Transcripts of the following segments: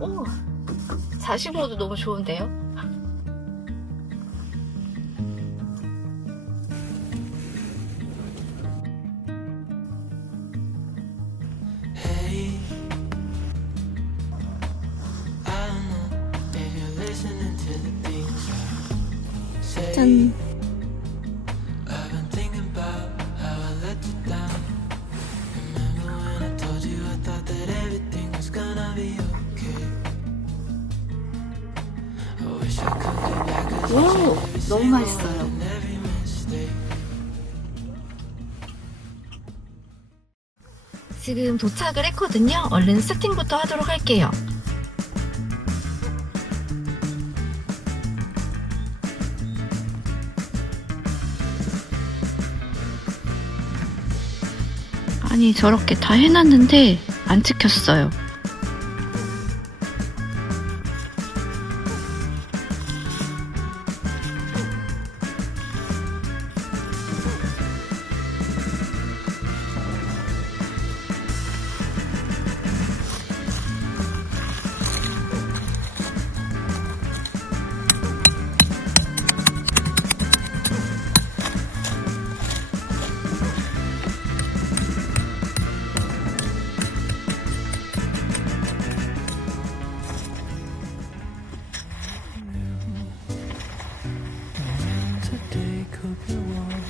오, 자시보도 너무 좋은데요? 짠. 오, 너무 맛있어요. 지금 도착을 했거든요. 얼른 세팅부터 하도록 할게요. 아니, 저렇게 다 해놨는데 안 찍혔어요. Could be warm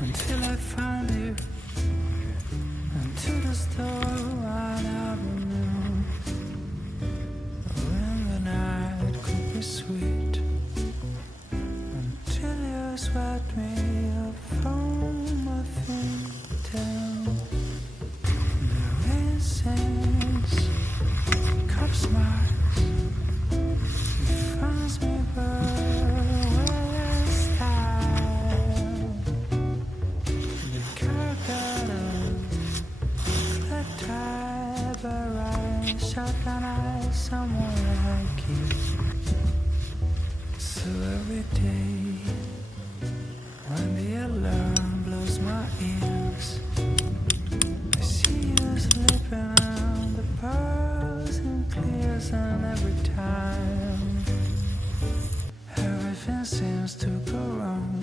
until I found you, until the store ran out of noon. When the night could be sweet, until you swept me up from my feet down. The rain sings, cup smiles, he finds me burning. Shotgun eyes, someone like you. So every day, when the alarm blows my ears, I see you slipping on the pearls and clears, and every time, everything seems to go wrong.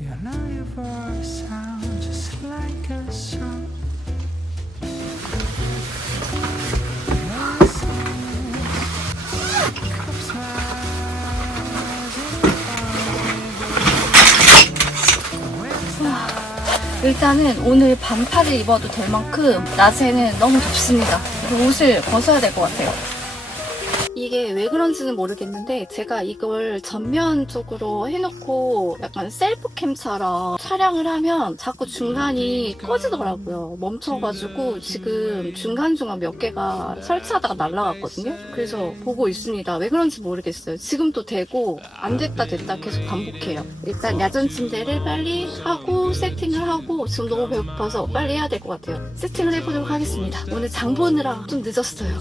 You know your voice sounds just like a song. 일단은 오늘 반팔을 입어도 될 만큼 낮에는 너무 덥습니다. 옷을 벗어야 될 것 같아요. 이게 왜 그런지는 모르겠는데 제가 이걸 전면적으로 해놓고 약간 셀프캠처럼 촬영을 하면 자꾸 중간이 꺼지더라고요. 멈춰가지고 지금 중간중간 몇 개가 설치하다가 날아갔거든요. 그래서 보고 있습니다. 왜 그런지 모르겠어요. 지금도 되고 안 됐다 됐다 계속 반복해요. 일단 야전 침대를 빨리 하고 세팅을 하고 지금 너무 배고파서 빨리 해야 될 것 같아요. 세팅을 해보도록 하겠습니다. 오늘 장 보느라 좀 늦었어요.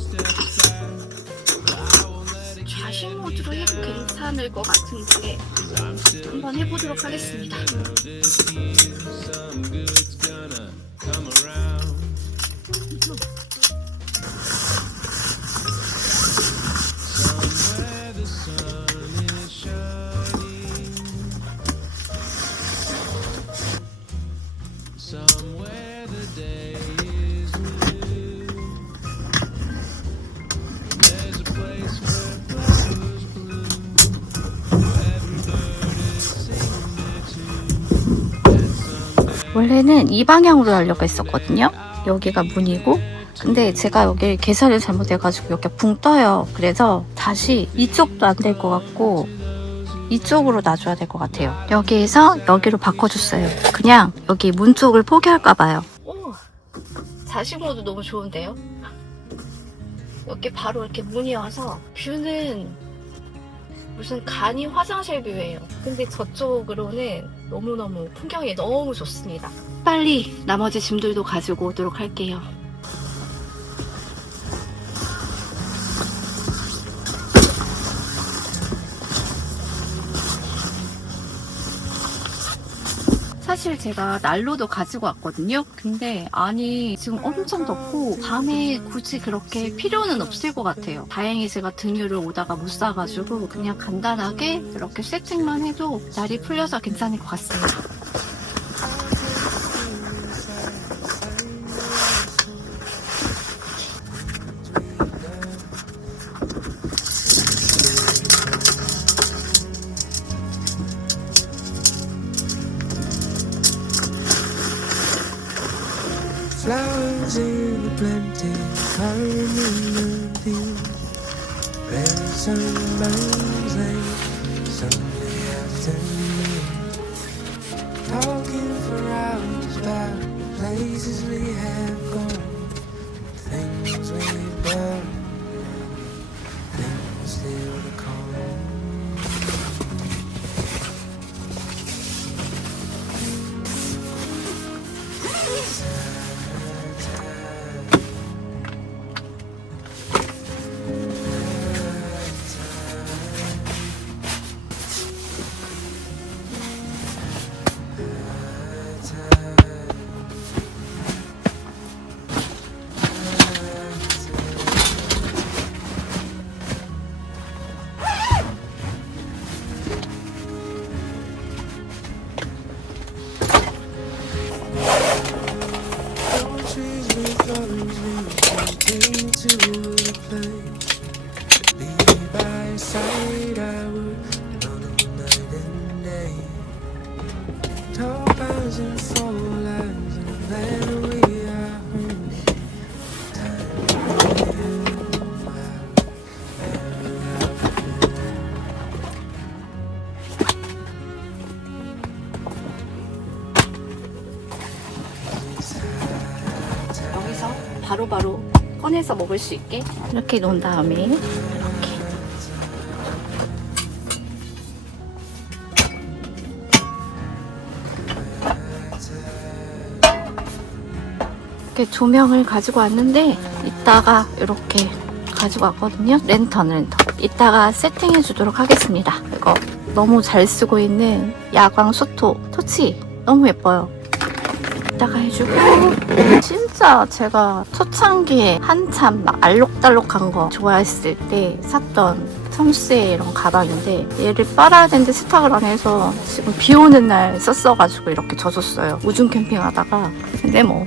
좌식 모드로 해도 괜찮을 것 같은데 한번 해보도록 하겠습니다. 원래는 이 방향으로 하려고 했었거든요. 여기가 문이고, 근데 제가 여기 계산을 잘못해가지고 여기가 붕 떠요. 그래서 다시 이쪽도 안 될 것 같고 이쪽으로 놔줘야 될 것 같아요. 여기에서 여기로 바꿔줬어요. 그냥 여기 문 쪽을 포기할까봐요. 오, 자시보도 너무 좋은데요? 여기 바로 이렇게 문이 와서 뷰는 무슨 간이 화장실 뷰예요. 근데 저쪽으로는 너무너무 풍경이 너무 좋습니다. 빨리 나머지 짐들도 가지고 오도록 할게요. 사실 제가 난로도 가지고 왔거든요. 근데 아니 지금 엄청 덥고 밤에 굳이 그렇게 필요는 없을 것 같아요. 다행히 제가 등유를 오다가 못 사가지고 그냥 간단하게 이렇게 세팅만 해도 날이 풀려서 괜찮을 것 같습니다. Flowers in the plenty, carmine in the red sunburns late Sunday afternoon. Talking for hours about places we have gone, things we've done, things still to come. Trees with orange leaves came to the place. Be by your side, I would run all night and day. Tall pines and fall lines, and then we are home. Time to live out, 여기서 바로바로 꺼내서 먹을 수 있게 이렇게 놓은 다음에 이렇게 조명을 가지고 왔는데 이따가 이렇게 가지고 왔거든요. 랜턴 이따가 세팅해 주도록 하겠습니다. 이거 너무 잘 쓰고 있는 야광 소토 토치 너무 예뻐요. 이따가 해주고, 진짜 제가 초창기에 한참 막 알록달록한 거 좋아했을 때 샀던 텀스의 이런 가방인데 얘를 빨아야 되는데 세탁을 안 해서 지금 비 오는 날 썼어가지고 이렇게 젖었어요. 우중 캠핑하다가. 근데 뭐,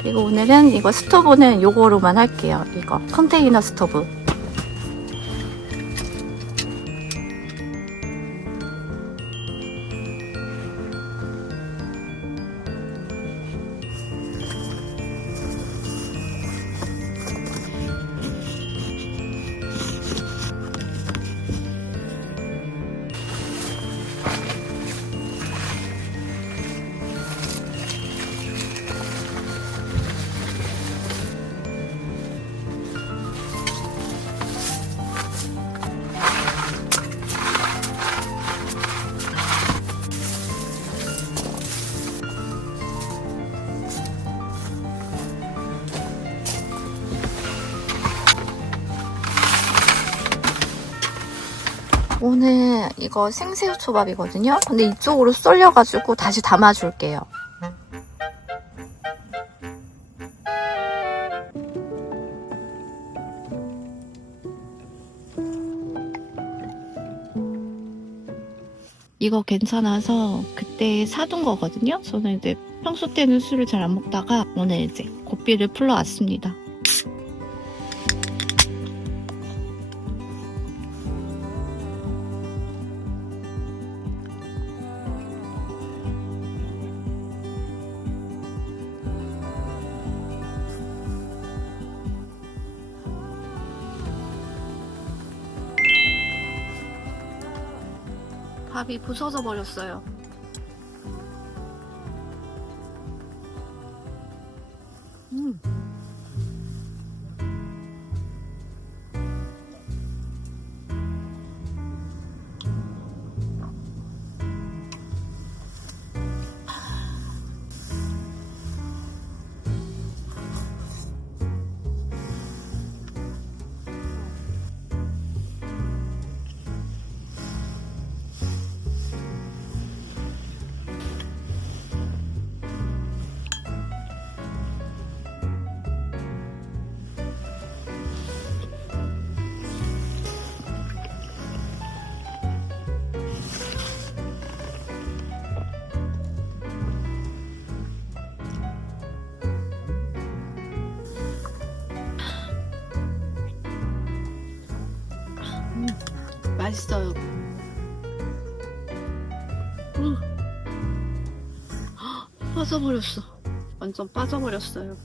그리고 오늘은 이거 스토브는 요거로만 할게요. 이거 컨테이너 스토브. 오늘 이거 생새우 초밥이거든요. 근데 이쪽으로 쏠려가지고 다시 담아줄게요. 이거 괜찮아서 그때 사둔 거거든요. 저는 이제 평소 때는 술을 잘 안 먹다가 오늘 이제 고삐를 풀러 왔습니다. 밥이 부서져 버렸어요. 맛있어요. 빠져버렸어. 완전 빠져버렸어요.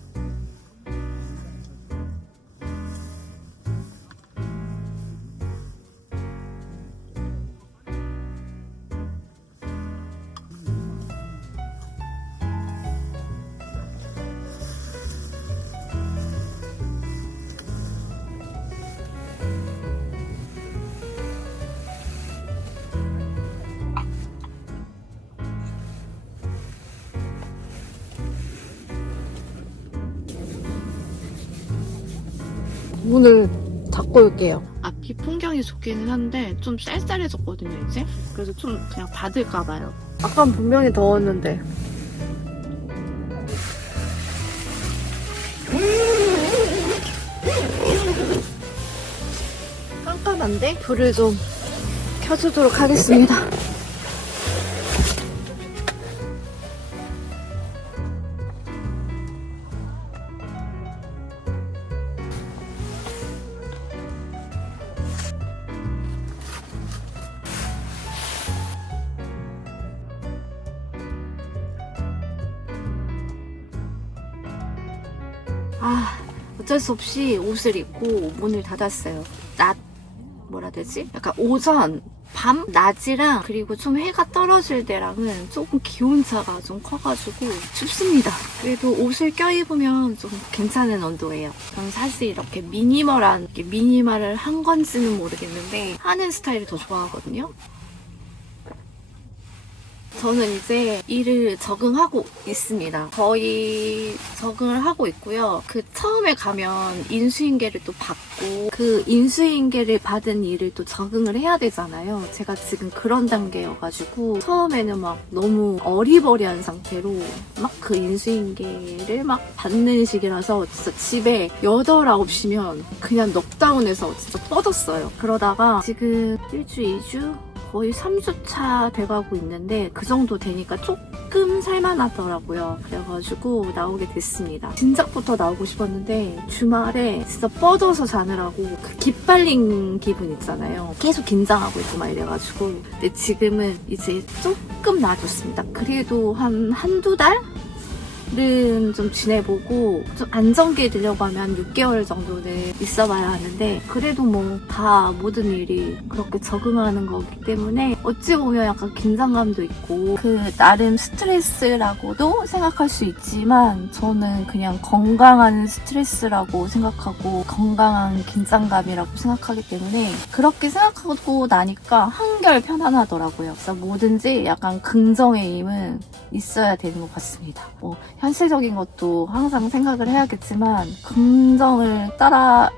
문을 닫고 올게요. 앞이 풍경이 좋기는 한데 좀 쌀쌀해졌거든요 이제. 그래서 좀 그냥 받을까봐요. 아까는 분명히 더웠는데. 깜깜한데? 불을 좀 켜주도록 하겠습니다. 어쩔 수 없이 옷을 입고 문을 닫았어요. 뭐라 해야 되지? 약간 오전, 밤, 낮이랑 그리고 좀 해가 떨어질 때랑은 조금 기온차가 좀 커가지고 춥습니다. 그래도 옷을 껴입으면 좀 괜찮은 온도예요. 저는 사실 이렇게 미니멀을 한 건지는 모르겠는데 하는 스타일을 더 좋아하거든요. 저는 이제 일을 적응하고 있습니다. 거의 적응을 하고 있고요. 처음에 가면 인수인계를 또 받고 그 인수인계를 받은 일을 또 적응을 해야 되잖아요. 제가 지금 그런 단계여가지고 처음에는 막 너무 어리버리한 상태로 막 그 인수인계를 막 받는 시기라서 진짜 집에 8, 9시면 그냥 넉다운해서 진짜 뻗었어요. 그러다가 지금 1주, 2주? 거의 3주차 돼가고 있는데 그 정도 되니까 조금 살만하더라고요. 그래가지고 나오게 됐습니다. 진작부터 나오고 싶었는데 주말에 진짜 뻗어서 자느라고 그 기빨린 기분 있잖아요. 계속 긴장하고 있고 막 이래가지고. 근데 지금은 이제 조금 나아졌습니다. 그래도 한두 달? 는 좀 지내보고 좀 안정기에 들려고 하면 한 6개월 정도는 있어봐야 하는데 그래도 뭐 다 모든 일이 그렇게 적응하는 거기 때문에 어찌 보면 약간 긴장감도 있고 나름 스트레스라고도 생각할 수 있지만 저는 그냥 건강한 스트레스라고 생각하고 건강한 긴장감이라고 생각하기 때문에 그렇게 생각하고 나니까 한결 편안하더라고요. 그래서 뭐든지 약간 긍정의 힘은 있어야 되는 것 같습니다. 현실적인 것도 항상 생각을 해야겠지만 긍정을 따라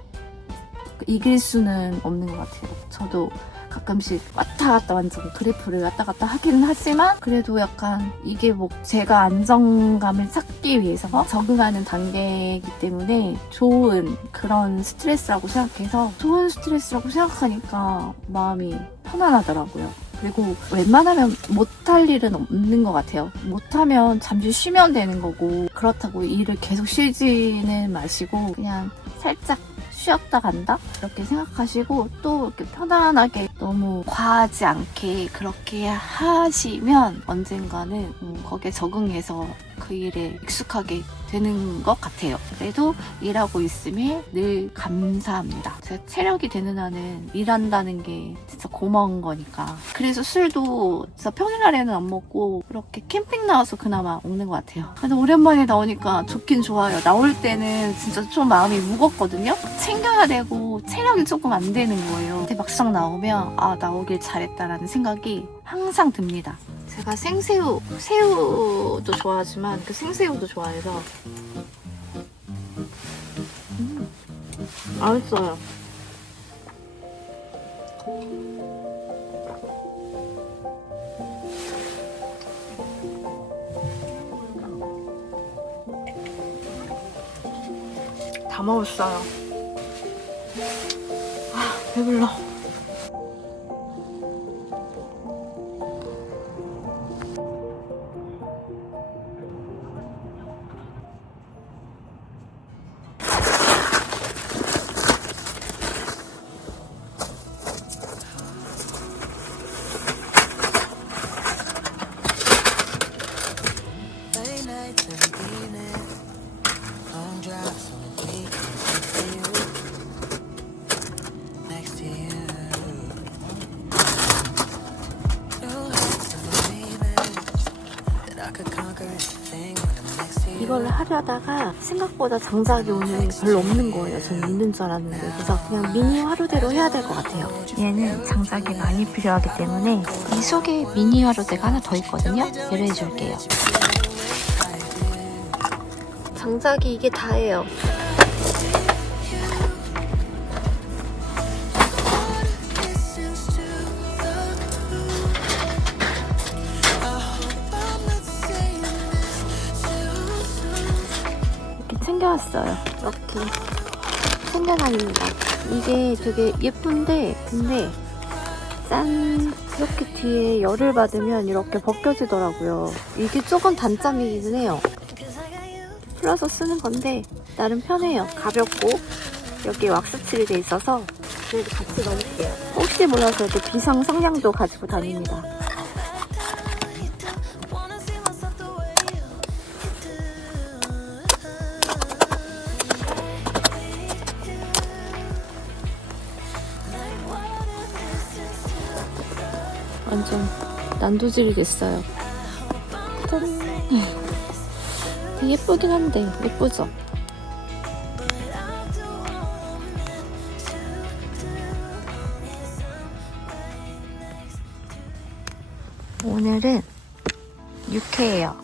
이길 수는 없는 것 같아요. 저도 가끔씩 왔다 갔다 완전 그래프를 왔다 갔다 하기는 하지만 그래도 약간 이게 뭐 제가 안정감을 찾기 위해서 적응하는 단계이기 때문에 좋은 그런 스트레스라고 생각해서 좋은 스트레스라고 생각하니까 마음이 편안하더라고요. 그리고 웬만하면 못할 일은 없는 것 같아요. 못하면 잠시 쉬면 되는 거고 그렇다고 일을 계속 쉬지는 마시고 그냥 살짝 쉬었다 간다? 그렇게 생각하시고 또 이렇게 편안하게 너무 과하지 않게 그렇게 하시면 언젠가는 거기에 적응해서 그 일에 익숙하게 되는 것 같아요. 그래도 일하고 있음에 늘 감사합니다. 제가 체력이 되는 한은 일한다는 게 진짜 고마운 거니까. 그래서 술도 진짜 평일날에는 안 먹고 그렇게 캠핑 나와서 그나마 먹는 것 같아요. 근데 오랜만에 나오니까 좋긴 좋아요. 나올 때는 진짜 좀 마음이 무겁거든요. 챙겨야 되고 체력이 조금 안 되는 거예요. 근데 막상 나오면 나오길 잘했다라는 생각이 항상 듭니다. 제가 새우도 좋아하지만 그 생새우도 좋아해서 맛있어요. 다 먹었어요. 배불러. 하려다가 생각보다 장작이 오늘 별로 없는 거예요. 저는 있는 줄 알았는데. 그래서 그냥 미니 화로대로 해야 될 것 같아요. 얘는 장작이 많이 필요하기 때문에 이 속에 미니 화로대가 하나 더 있거든요. 얘를 해줄게요. 장작이 이게 다예요. 챙겨왔어요. 이렇게 챙겨다닙니다. 이게 되게 예쁜데 근데 짠 이렇게 뒤에 열을 받으면 이렇게 벗겨지더라고요. 이게 조금 단점이기는 해요. 풀어서 쓰는 건데 나름 편해요. 가볍고 여기 왁스칠이 돼 있어서 그래도 같이 넣을게요. 혹시 몰라서 이렇게 비상 성냥도 가지고 다닙니다. 완전 난도질이 됐어요. 짠! 되게 예쁘긴 한데 예쁘죠? 오늘은 육회예요.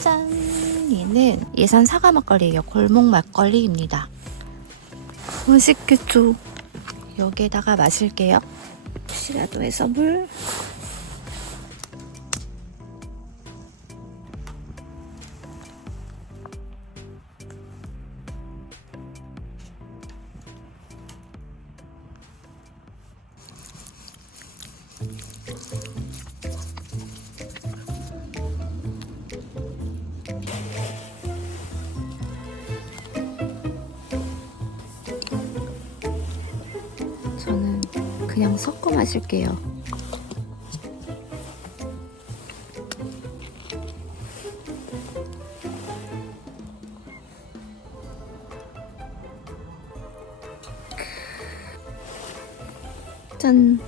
짠! 얘는 예산 사과 막걸리예요. 골목 막걸리입니다. 맛있겠죠? 여기에다가 마실게요. 혹시라도 해서 물. 저는 그냥 섞어 마실게요. 짠!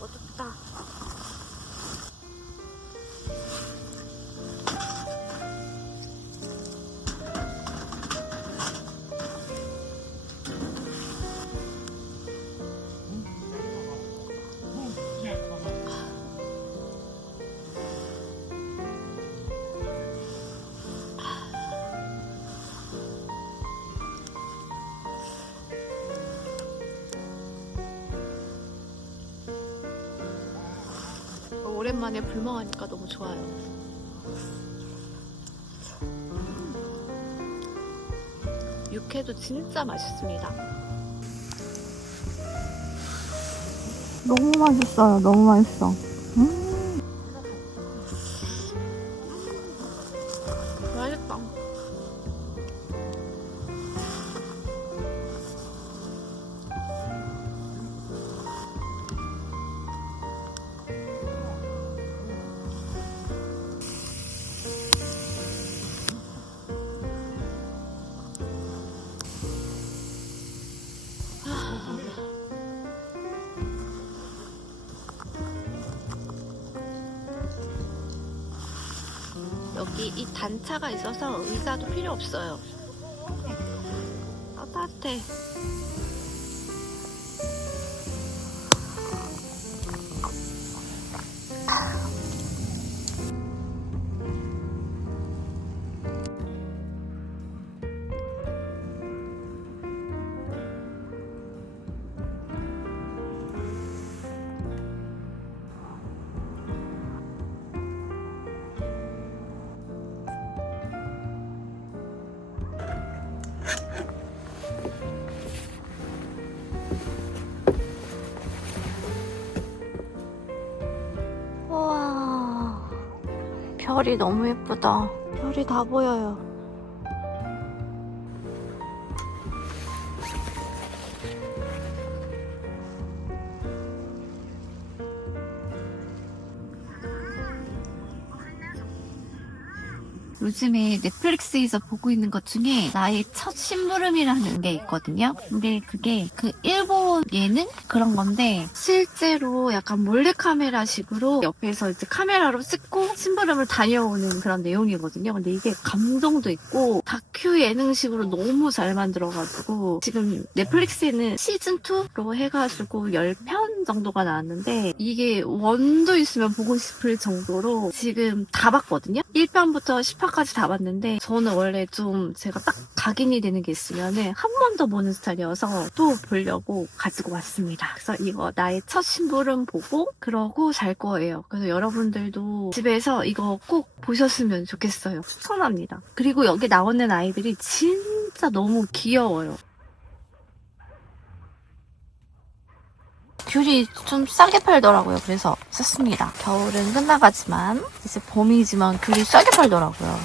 어둡다. 오랜만에 불멍하니까 너무 좋아요. 육회도 진짜 맛있습니다. 너무 맛있어요. 너무 맛있어. 맛있다. 이 단차가 있어서 의자도 필요 없어요. 따뜻해. 우와, 별이 너무 예쁘다. 별이 다 보여요. 요즘에 넷플릭스에서 보고 있는 것 중에 나의 첫 심부름이라는 게 있거든요. 근데 그게 그 일본 예능 그런 건데 실제로 약간 몰래카메라 식으로 옆에서 이제 카메라로 찍고 심부름을 다녀오는 그런 내용이거든요. 근데 이게 감동도 있고 다큐 예능식으로 너무 잘 만들어가지고 지금 넷플릭스에는 시즌2로 해가지고 10편 정도가 나왔는데 이게 원도 있으면 보고 싶을 정도로 지금 다 봤거든요. 1편부터 10화까지 다 봤는데 저는 원래 좀 제가 딱 각인이 되는 게 있으면은 한 번 더 보는 스타일이어서 또 보려고 가지고 왔습니다. 그래서 이거 나의 첫 심부름 보고 그러고 잘 거예요. 그래서 여러분들도 집에서 이거 꼭 보셨으면 좋겠어요. 추천합니다. 그리고 여기 나오는 아이들이 진짜 너무 귀여워요. 귤이 좀 싸게 팔더라고요. 그래서 샀습니다. 겨울은 끝나가지만 이제 봄이지만 귤이 싸게 팔더라고요.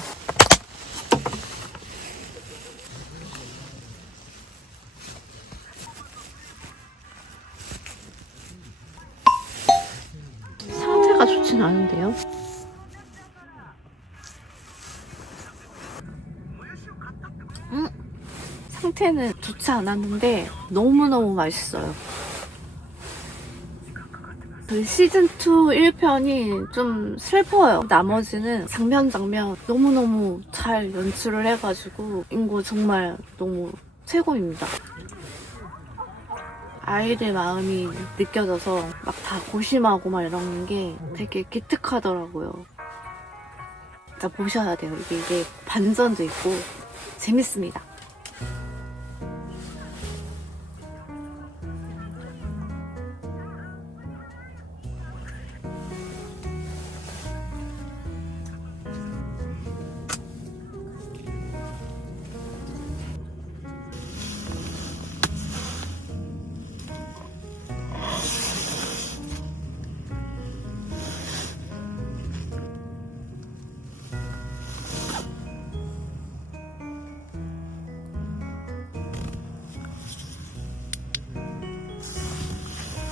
상태가 좋진 않은데요. 상태는 좋지 않았는데 너무너무 맛있어요. 그 시즌2 1편이 좀 슬퍼요. 나머지는 장면 너무너무 잘 연출을 해가지고 이거 정말 너무 최고입니다. 아이들 마음이 느껴져서 막 다 고심하고 막 이런 게 되게 기특하더라고요. 진짜 보셔야 돼요. 이게 반전도 있고 재밌습니다.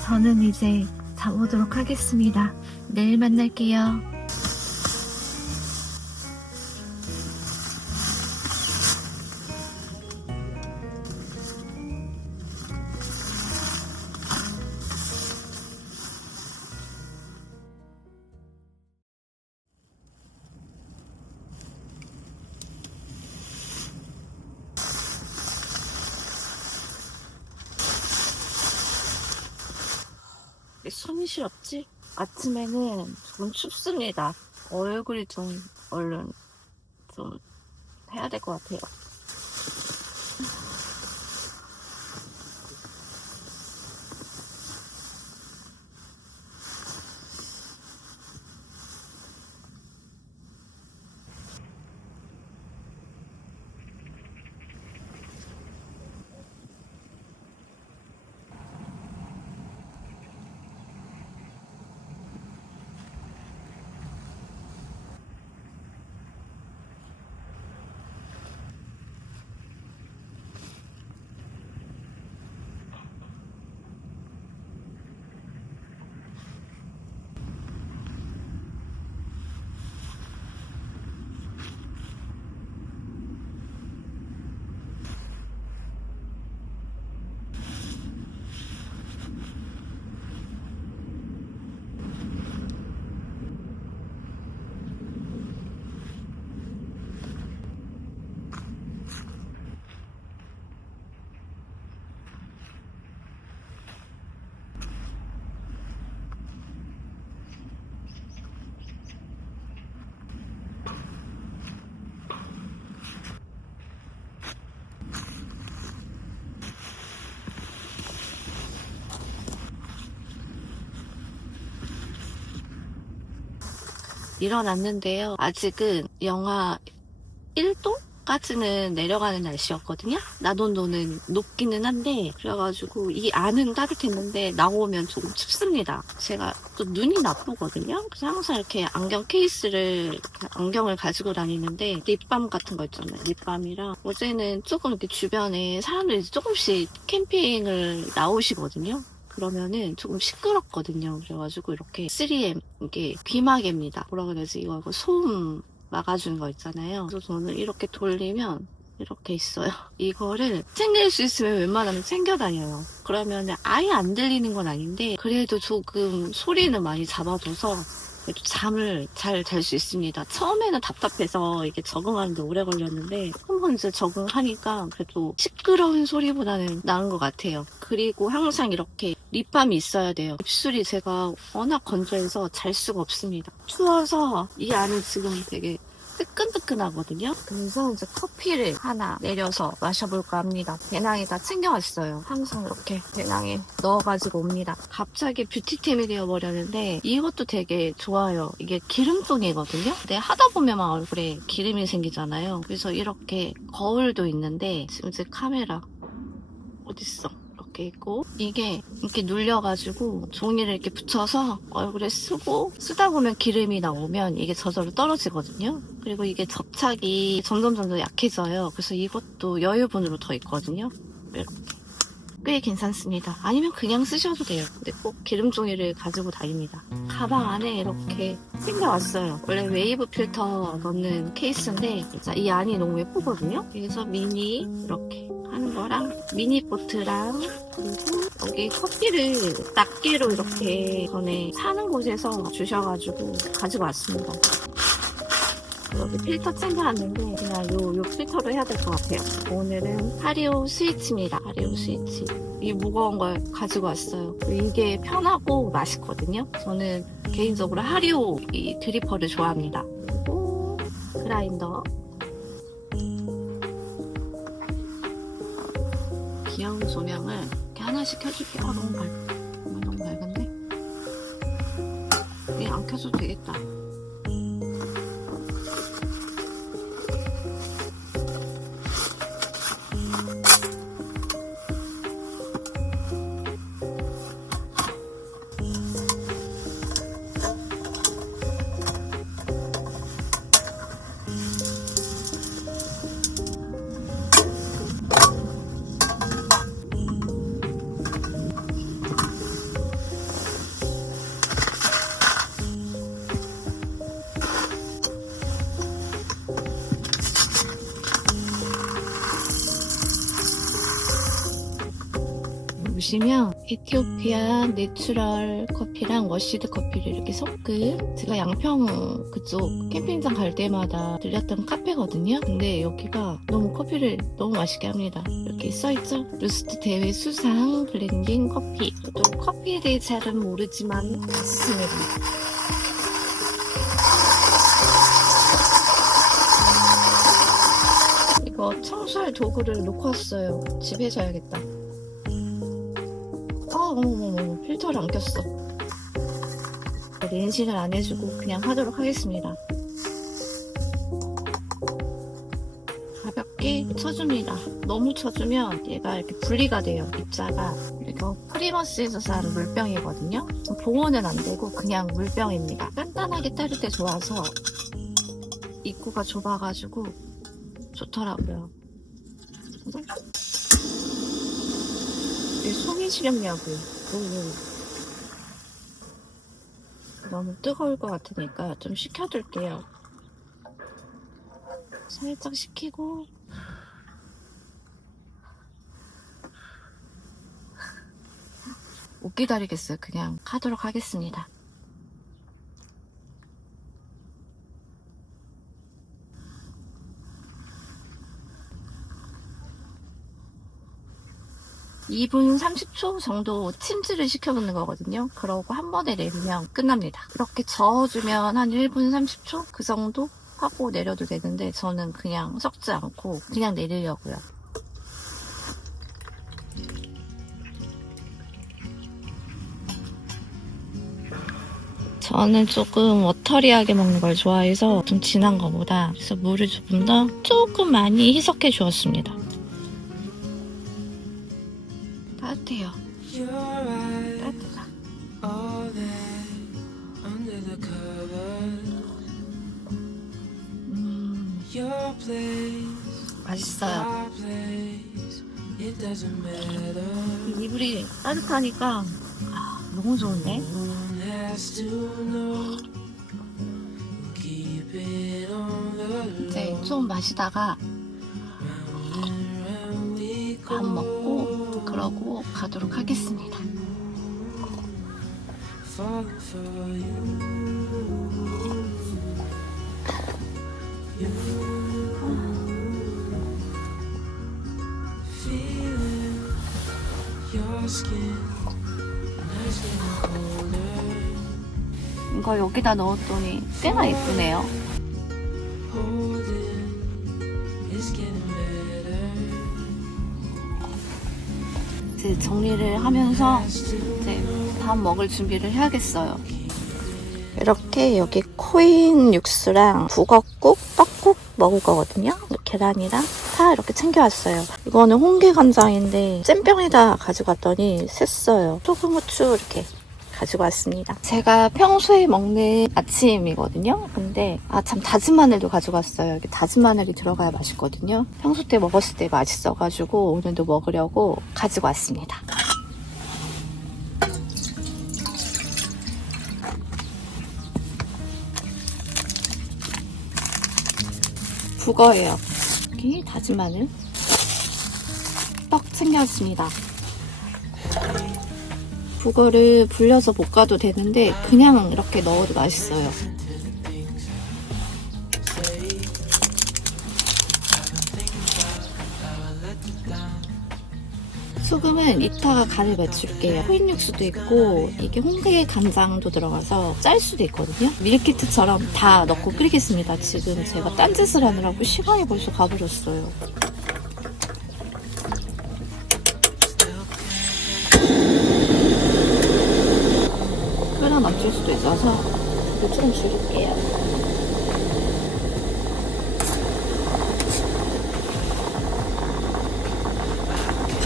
저는 이제 자보도록 하겠습니다. 내일 만날게요. 왜 숨이 시렵지? 아침에는 좀 춥습니다. 얼굴이 좀 얼른 좀 해야 될 것 같아요. 일어났는데요. 아직은 영하 1도까지는 내려가는 날씨였거든요. 낮 온도는 높기는 한데, 그래가지고 이 안은 따뜻했는데 나오면 조금 춥습니다. 제가 또 눈이 나쁘거든요. 그래서 항상 이렇게 안경을 가지고 다니는데 립밤 같은 거 있잖아요. 립밤이랑 어제는 조금 이렇게 주변에 사람들이 조금씩 캠핑을 나오시거든요. 그러면은 조금 시끄럽거든요. 그래가지고 이렇게 3M 이게 귀마개입니다. 뭐라 그래야지 이거 소음 막아주는 거 있잖아요. 그래서 저는 이렇게 돌리면 이렇게 있어요. 이거를 챙길 수 있으면 웬만하면 챙겨 다녀요. 그러면 아예 안 들리는 건 아닌데 그래도 조금 소리는 많이 잡아줘서 그래도 잠을 잘 잘 수 있습니다. 처음에는 답답해서 이게 적응하는데 오래 걸렸는데 한번 이제 적응하니까 그래도 시끄러운 소리보다는 나은 것 같아요. 그리고 항상 이렇게 립밤이 있어야 돼요. 입술이 제가 워낙 건조해서 잘 수가 없습니다. 추워서 이 안에 지금 되게 뜨끈뜨끈하거든요. 그래서 이제 커피를 하나 내려서 마셔볼까 합니다. 배낭에다 챙겨왔어요. 항상 이렇게 배낭에 넣어가지고 옵니다. 갑자기 뷰티템이 되어버렸는데 이것도 되게 좋아요. 이게 기름종이거든요. 근데 하다 보면 막 얼굴에 기름이 생기잖아요. 그래서 이렇게 거울도 있는데 지금 제 카메라 어딨어? 이렇게 있고 이게 이렇게 눌려가지고 종이를 이렇게 붙여서 얼굴에 쓰고 쓰다 보면 기름이 나오면 이게 저절로 떨어지거든요. 그리고 이게 접착이 점점 약해져요. 그래서 이것도 여유분으로 더 있거든요. 이렇게 꽤 괜찮습니다. 아니면 그냥 쓰셔도 돼요. 근데 꼭 기름 종이를 가지고 다닙니다. 가방 안에 이렇게 챙겨왔어요. 원래 웨이브 필터 넣는 케이스인데 진짜 이 안이 너무 예쁘거든요. 그래서 미니 이렇게 하는 거랑 미니 보트랑 그리고 여기 커피를 낱개로 이렇게 전에 사는 곳에서 주셔가지고 가지고 왔습니다. 여기 필터 챙겨왔는데 그냥 요 필터로 해야 될 것 같아요. 오늘은 하리오 스위치입니다. 하리오 스위치. 이 무거운 걸 가지고 왔어요. 이게 편하고 맛있거든요. 저는 개인적으로 하리오 이 드리퍼를 좋아합니다. 그리고 그라인더. 귀여운 조명을 이렇게 하나씩 켜줄게요. 너무 밝은데? 이게 안 켜줘도 되겠다. 보시면 에티오피아 내추럴 커피랑 워시드 커피를 이렇게 섞은 제가 양평 그쪽 캠핑장 갈 때마다 들렸던 카페거든요. 근데 여기가 너무 커피를 너무 맛있게 합니다. 이렇게 써있죠? 루스트 대회 수상 블렌딩 커피. 저도 커피에 대해 잘은 모르지만 맛있습니다. 이거 청소할 도구를 놓고 왔어요. 집에서 해야겠다. 어머머머 필터를 안 꼈어. 렌싱을 안 해주고 그냥 하도록 하겠습니다. 가볍게 쳐줍니다. 너무 쳐주면 얘가 이렇게 분리가 돼요. 입자가. 이거 프리머스에서 산 물병이거든요. 보온은 안 되고 그냥 물병입니다. 간단하게 따를 때 좋아서 입구가 좁아가지고 좋더라고요. 속이 시렵냐고요. 너무 뜨거울 것 같으니까 좀 식혀둘게요. 살짝 식히고 못 기다리겠어요. 그냥 하도록 하겠습니다. (2분 30초) 정도 침질을 시켜놓는 거거든요. 그러고 한 번에 내리면 끝납니다. 이렇게 저어주면 한 1분 30초? 그 정도 하고 내려도 되는데 저는 그냥 섞지 않고 그냥 내리려고요. 저는 조금 워터리하게 먹는 걸 좋아해서 좀 진한 거보다 그래서 물을 조금 많이 희석해 주었습니다. 따뜻해요. Your eyes, 따뜻하다. all that under the covers. Your place, 맛있어요. our place, it doesn't matter. 이불이 따뜻하니까 너무 좋은데? No one has to know. Keep it on the 이제 low. 좀 마시다가 Round and round we 밥 go. 먹고 그러고 가도록 하겠습니다. Falling for you. Feeling your skin. Nights getting colder. 이거 여기다 넣었더니 꽤나 예쁘네요. Holding is getting better. 이제 정리를 하면서 이제 밥 먹을 준비를 해야겠어요. 이렇게 여기 코인 육수랑 북엇국, 떡국 먹을 거거든요. 계란이랑 파 이렇게 챙겨왔어요. 이거는 홍게 간장인데 잼병에다 가지고 왔더니 샜어요. 소금, 후추 이렇게 가지고 왔습니다. 제가 평소에 먹는 아침이거든요. 근데 참 다진 마늘도 가지고 왔어요. 여기 다진 마늘이 들어가야 맛있거든요. 평소 때 먹었을 때 맛있어가지고 오늘도 먹으려고 가지고 왔습니다. 북어예요. 여기 다진 마늘. 떡 챙겨왔습니다. 북어를 불려서 볶아도 되는데 그냥 이렇게 넣어도 맛있어요. 소금은 이따가 간을 맞출게요. 코인 육수도 있고 이게 홍게 간장도 들어가서 짤 수도 있거든요. 밀키트처럼 다 넣고 끓이겠습니다. 지금 제가 딴짓을 하느라고 시간이 벌써 가버렸어요. 끓여 넘칠 수도 있어서 불을 좀 줄일게요.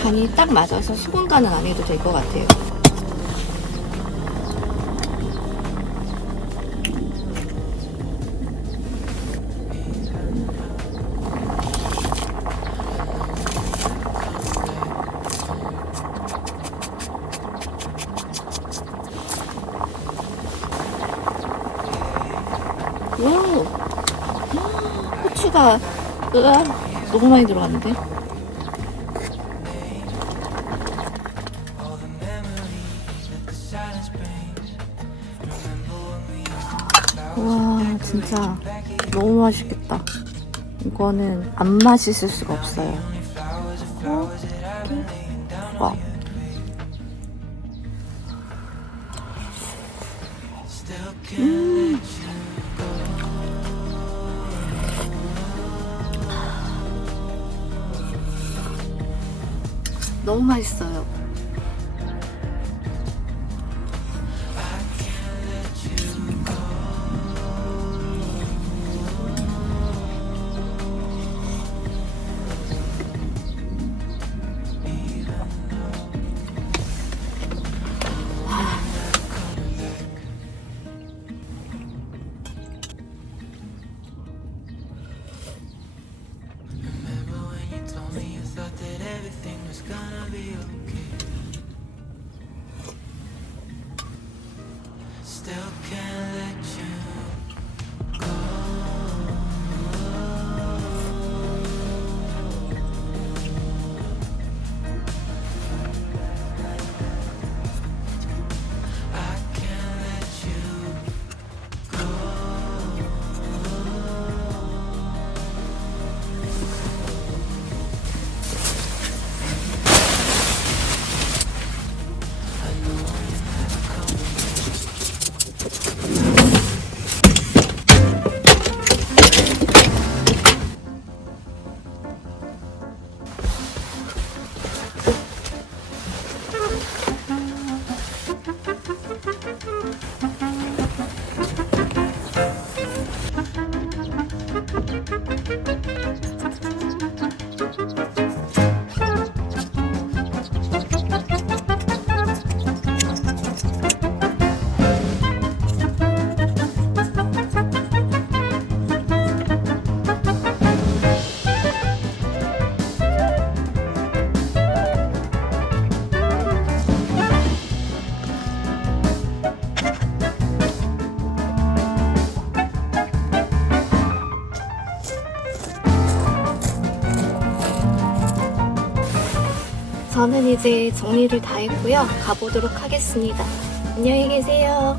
간이 딱 맞아서 소금 간은 안 해도 될 것 같아요. 와우, 후추가 너무 많이 들어갔는데? 와, 진짜 너무 맛있겠다. 이거는 안 맛있을 수가 없어요. 와. 너무 맛있어요. Still can't let you. 저는 이제 정리를 다 했고요. 가보도록 하겠습니다. 안녕히 계세요.